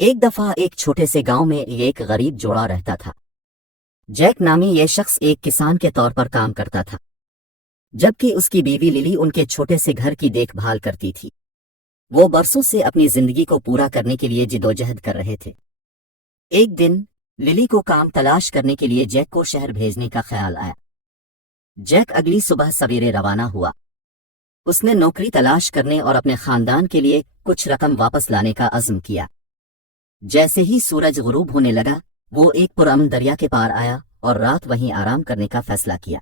ایک دفعہ ایک چھوٹے سے گاؤں میں ایک غریب جوڑا رہتا تھا۔ جیک نامی یہ شخص ایک کسان کے طور پر کام کرتا تھا، جبکہ اس کی بیوی للی ان کے چھوٹے سے گھر کی دیکھ بھال کرتی تھی۔ وہ برسوں سے اپنی زندگی کو پورا کرنے کے لیے جدوجہد کر رہے تھے۔ ایک دن للی کو کام تلاش کرنے کے لیے جیک کو شہر بھیجنے کا خیال آیا۔ جیک اگلی صبح سویرے روانہ ہوا۔ اس نے نوکری تلاش کرنے اور اپنے خاندان کے لیے کچھ رقم واپس لانے کا عزم کیا۔ جیسے ہی سورج غروب ہونے لگا، وہ ایک پرامن دریا کے پار آیا اور رات وہیں آرام کرنے کا فیصلہ کیا۔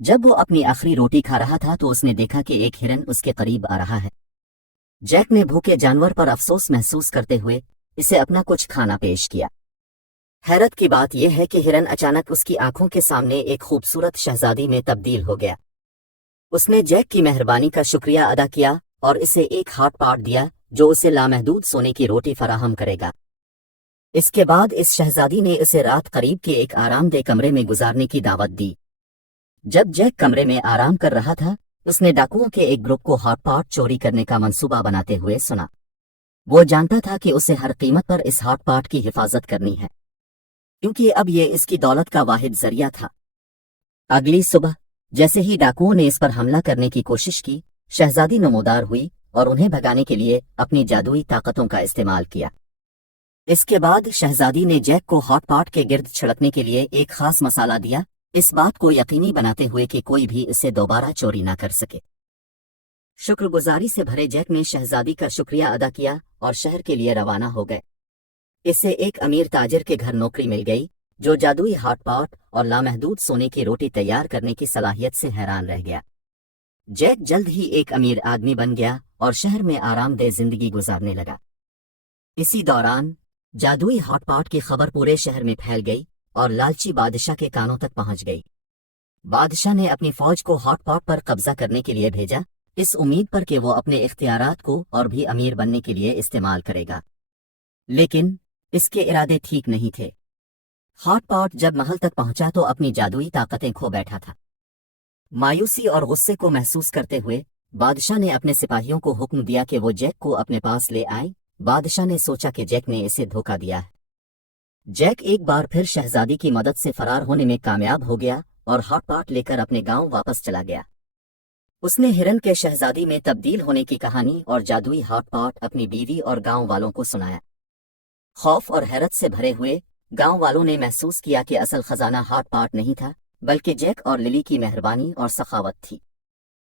جب وہ اپنی آخری روٹی کھا رہا تھا تو اس نے دیکھا کہ ایک ہرن اس کے قریب آ رہا ہے۔ جیک نے بھوکے جانور پر افسوس محسوس کرتے ہوئے اسے اپنا کچھ کھانا پیش کیا۔ حیرت کی بات یہ ہے کہ ہرن اچانک اس کی آنکھوں کے سامنے ایک خوبصورت شہزادی میں تبدیل ہو گیا۔ اس نے جیک کی مہربانی کا شکریہ ادا کیا اور اسے ایک ہاٹ پاٹ دیا جو اسے لامحدود سونے کی روٹی فراہم کرے گا۔ اس کے بعد اس شہزادی نے اسے رات قریب کے ایک آرام دہ کمرے میں گزارنے کی دعوت دی۔ جب جیک کمرے میں آرام کر رہا تھا، اس نے ڈاکوؤں کے ایک گروپ کو ہاٹ پاٹ چوری کرنے کا منصوبہ بناتے ہوئے سنا۔ وہ جانتا تھا کہ اسے ہر قیمت پر اس ہاٹ پاٹ کی حفاظت کرنی ہے، کیونکہ اب یہ اس کی دولت کا واحد ذریعہ تھا۔ اگلی صبح جیسے ہی ڈاکوؤں نے اس پر حملہ کرنے کی کوشش کی، شہزادی نمودار ہوئی اور انہیں بھگانے کے لیے اپنی جادوئی طاقتوں کا استعمال کیا۔ اس کے بعد شہزادی نے جیک کو ہاٹ پاٹ کے گرد چھڑکنے کے لیے ایک خاص مسالہ دیا، اس بات کو یقینی بناتے ہوئے کہ کوئی بھی اسے دوبارہ چوری نہ کر سکے۔ شکر گزاری سے بھرے جیک نے شہزادی کا شکریہ ادا کیا اور شہر کے لیے روانہ ہو گئے۔ اسے ایک امیر تاجر کے گھر نوکری مل گئی جو جادوئی ہاٹ پاٹ اور لامحدود سونے کی روٹی تیار کرنے کی صلاحیت سے حیران رہ گیا۔ جیک جلد ہی ایک امیر آدمی بن گیا اور شہر میں آرام دہ زندگی گزارنے لگا۔ اسی دوران جادوئی ہاٹ پاٹ کی خبر پورے شہر میں پھیل گئی اور لالچی بادشاہ کے کانوں تک پہنچ گئی۔ بادشاہ نے اپنی فوج کو ہاٹ پاٹ پر قبضہ کرنے کے لیے بھیجا، اس امید پر کہ وہ اپنے اختیارات کو اور بھی امیر بننے کے لیے استعمال کرے گا۔ لیکن اس کے ارادے ٹھیک نہیں تھے۔ ہاٹ پاٹ جب محل تک پہنچا تو اپنی جادوئی طاقتیں کھو بیٹھا تھا۔ مایوسی اور غصے کو محسوس کرتے ہوئے بادشاہ نے اپنے سپاہیوں کو حکم دیا کہ وہ جیک کو اپنے پاس لے آئے۔ بادشاہ نے سوچا کہ جیک نے اسے دھوکہ دیا ہے۔ جیک ایک بار پھر شہزادی کی مدد سے فرار ہونے میں کامیاب ہو گیا اور ہاٹ پاٹ لے کر اپنے گاؤں واپس چلا گیا۔ اس نے ہرن کے شہزادی میں تبدیل ہونے کی کہانی اور جادوئی ہاٹ پاٹ اپنی بیوی اور گاؤں والوں کو سنایا۔ خوف اور حیرت سے بھرے ہوئے گاؤں والوں نے محسوس کیا کہ اصل خزانہ ہاٹ پاٹ نہیں تھا، بلکہ جیک اور للی کی مہربانی اور سخاوت تھی۔